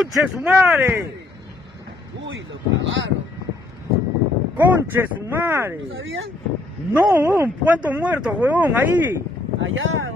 ¡Conche su madre! Uy, lo clavaron. ¡Conche su madre! ¿No sabían? No, huevón, ¿cuántos muertos, huevón, ahí? Allá,